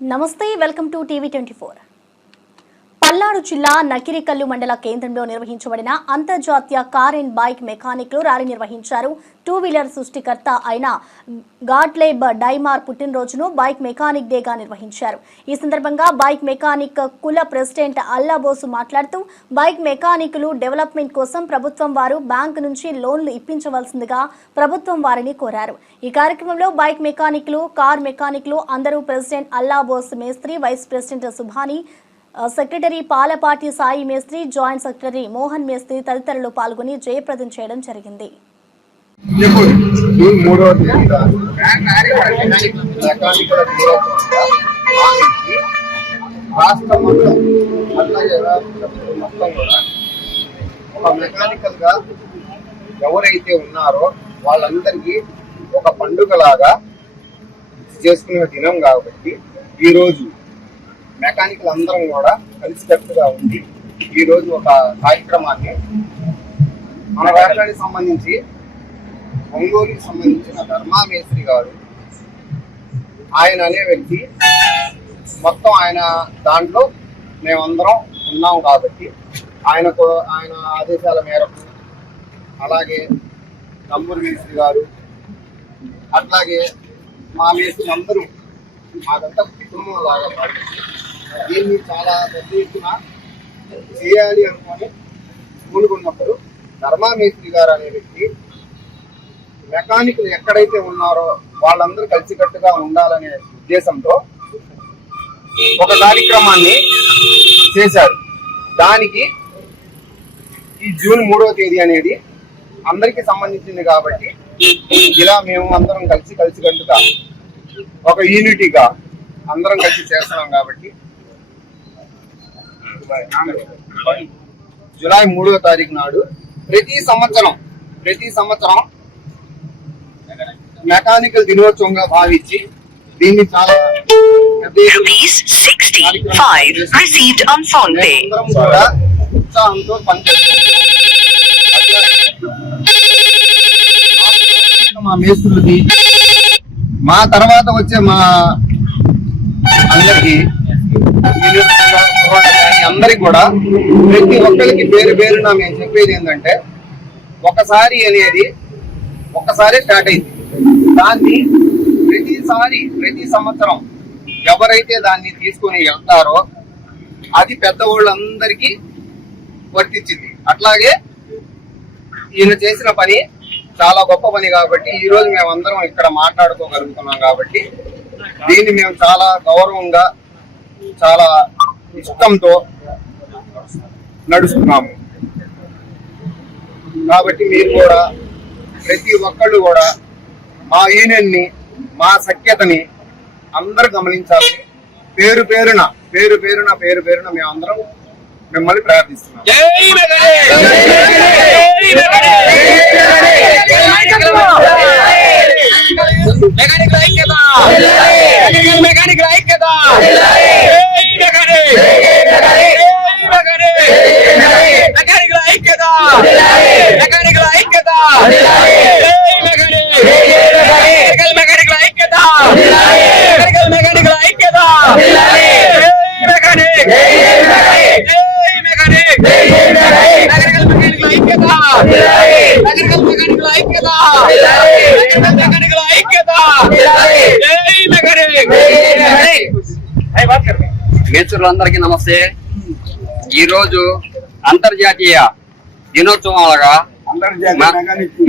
నమస్తే welcome to TV twenty four. Palnadu జిల్లా నకిరికల్లు మండల కేంద్రంలో నిర్వహించబడిన అంతర్జాతీయ కార్ అండ్ బైక్ మెకానిక్లు ర్యాలీ నిర్వహించారు. టూ వీలర్ సృష్టికర్త అయిన గాడ్లేబ్ డైమార్ పుట్టినరోజును బైక్ మెకానిక్ డేగా నిర్వహించారు. ఈ సందర్భంగా బైక్ మెకానిక్ కుల ప్రెసిడెంట్ అల్లాబోసు మాట్లాడుతూ బైక్ మెకానిక్లు డెవలప్మెంట్ కోసం ప్రభుత్వం వారు బ్యాంకు నుంచి లోన్లు ఇప్పించవలసిందిగా ప్రభుత్వం వారిని కోరారు. ఈ కార్యక్రమంలో బైక్ మెకానిక్లు కార్ మెకానిక్లు అందరూ ప్రెసిడెంట్ అల్లాబోస్ మేస్త్రి vice president Subhani secretary Palapati Sai మేస్త్రి జాయింట్ సెక్రటరీ మోహన్ మేస్త్రి తదితరులు పాల్గొని జయప్రదం చేయడం జరిగింది. ఒక మెకానికల్గా ఎవరైతే ఉన్నారో వాళ్ళందరికీ ఒక పండుగలాగా చేసుకునే దినం కాబట్టి ఈ రోజు మెకానికల్ అందరం కూడా కలిసికట్టుగా ఉండి ఈ రోజు ఒక కార్యక్రమాన్ని మన రాష్ట్రానికి సంబంధించి ఒంగోలుకి సంబంధించిన ధర్మా మేస్త్రి గారు ఆయన అనే వ్యక్తి మొత్తం ఆయన దాంట్లో మేమందరం ఉన్నాం కాబట్టి ఆయనకు ఆయన ఆదేశాల మేరకు అలాగే నంబూరు మేస్త్రి గారు అట్లాగే మా మేస్త్రి అందరూ మాకంతా కుటుంబం లాగా పాటించి దీన్ని చాలా పెద్ద ఎత్తున చేయాలి అనుకొని పూనుకున్నప్పుడు ధర్మామేస్త్రి గారు అనే వ్యక్తి మెకానిక్లు ఎక్కడైతే ఉన్నారో వాళ్ళందరూ కలిసికట్టుగా ఉండాలనే ఉద్దేశంతో ఒక కార్యక్రమాన్ని చేశారు. దానికి ఈ జూన్ మూడవ తేదీ అనేది అందరికీ సంబంధించింది కాబట్టి ఇలా మేము అందరం కలిసి కలిసికట్టుగా ఒక యూనిటీగా అందరం కలిసి చేస్తున్నాం కాబట్టి జూలై మూడవ తారీఖు నాడు ప్రతి సంవత్సరం ప్రతి సంవత్సరం మెకానికల్ దినోత్సవంగా భావించి దీన్ని చాలా పెద్ద ఎత్తున Rupees 65 received on phone pay. మేమందరం కూడా ఉత్సాహంతో పనిచేస్తాం మా మా తర్వాత వచ్చే మా అందరికి అందరికి కూడా ప్రతి ఒక్కరికి పేరు పేరున మేము చెప్పేది ఏంటంటే ఒకసారి అనేది ఒకసారి స్టార్ట్ అయింది. దాన్ని ప్రతిసారి ప్రతి సంవత్సరం ఎవరైతే దాన్ని తీసుకొని వెళ్తారో అది పెద్దవాళ్ళందరికీ వర్తించింది. అట్లాగే ఈయన చేసిన పని చాలా గొప్ప పని కాబట్టి ఈ రోజు మేమందరం ఇక్కడ మాట్లాడుకోగలుగుతున్నాం కాబట్టి దీన్ని మేము చాలా గౌరవంగా చాలా ఇష్టంతో నడుస్తున్నాము కాబట్టి మీరు కూడా ప్రతి ఒక్కళ్ళు కూడా మా యూనియన్ని మా సఖ్యతని అందరూ గమనించాలని పేరు పేరున పేరు పేరున పేరు పేరున మేము అందరం మిమ్మల్ని ప్రార్థిస్తున్నాం మెకానిక్ ఐక్యత మెకానిక్ ఐక్యత మెకానిక్ ఐక్యత మెకానిక్ ఐక్యత మెకానిక్ ఐక్యత మెకానిక్ ఐక్యత మెకానిక్ మెకానిక్ మెకానికల్ ఐక్యత మెకానికల్ మెకానికల్ ఐక్యత మెకానికల్ ఐక్యత జై మెకానిక్ మిత్రులందరికీ నమస్తే. ఈ రోజు అంతర్జాతీయ దినోత్సవాలుగా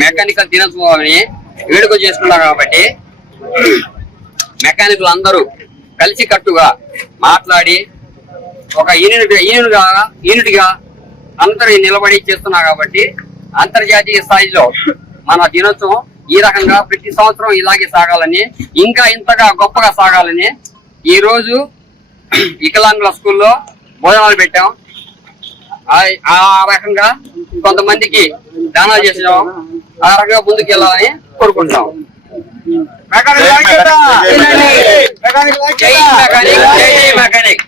మెకానికల్ దినోత్సవాన్ని వేడుక చేసుకున్నాం కాబట్టి మెకానికులు అందరూ కలిసి కట్టుగా మాట్లాడి ఒక యూనిట్ యూనిట్గా యూనిట్గా అందరూ నిలబడి చేస్తున్నారు కాబట్టి అంతర్జాతీయ స్థాయిలో మన దినోత్సవం ఈ రకంగా ప్రతి సంవత్సరం ఇలాగే సాగాలని ఇంకా ఇంతగా గొప్పగా సాగాలని ఈ రోజు వికలాంగుల స్కూల్లో భోజనాలు పెట్టాం. ఆ- ఆ రకంగా కొంతమందికి దానాలు చేసాం ఆ రకంగా ముందుకు వెళ్ళాలని కోరుకుంటాం మెకానిక్ మెకానిక్.